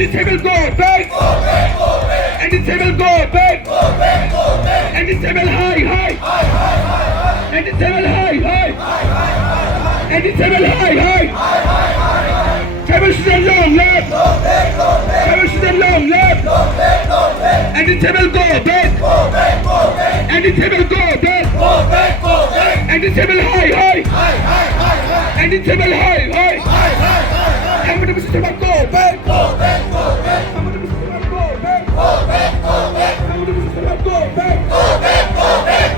the table go back. And the table go back. And the table high. And the table high. And the table high. Table should have long left. Table should have long left. And the table go back. And the table go back. And the table high. And the table high. And the table go back. And the table go back. And the table go back.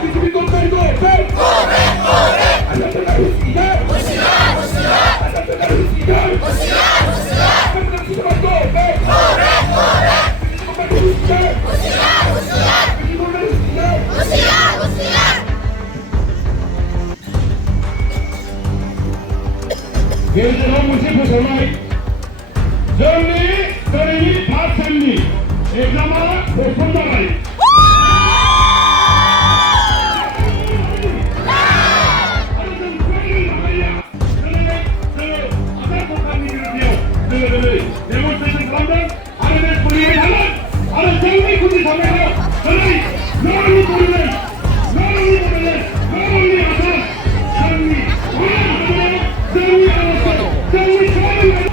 The table go back. And the table 계획대로 무시부 정말 정리, 정리, 박정리 에그라마 보fon다가리 데몬스트레이션 사람들 아래를 분리를 하는 아래 정리 군지 사회가 저는 너를 모르는 너를 아서 정리 정리 알았어 정리 정리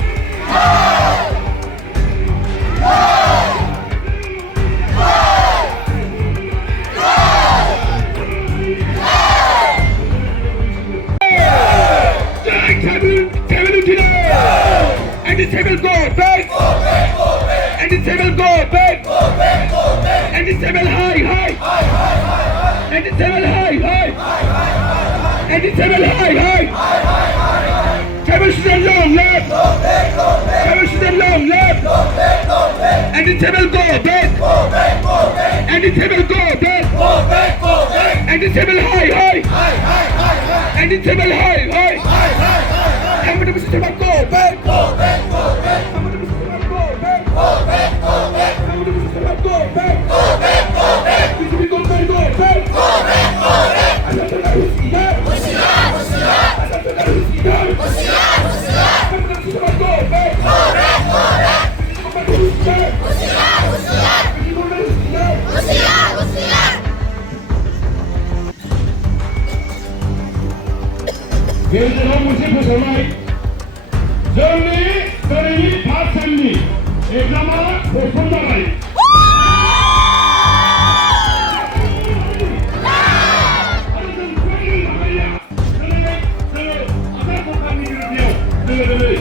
table killer and the table go back and the table go back and the table high and the table high and the table high table should have long left table should have long left and the table go back and the table go back and the table high and the table high and the table go back and the table go back and the table go back and the table go back and the table go back and the table 계획대로 무시부 정말 정리, 정리, 박정리 에그라마 보fon다가리 아래는 정리 나가야 저는 아사코카미를 비워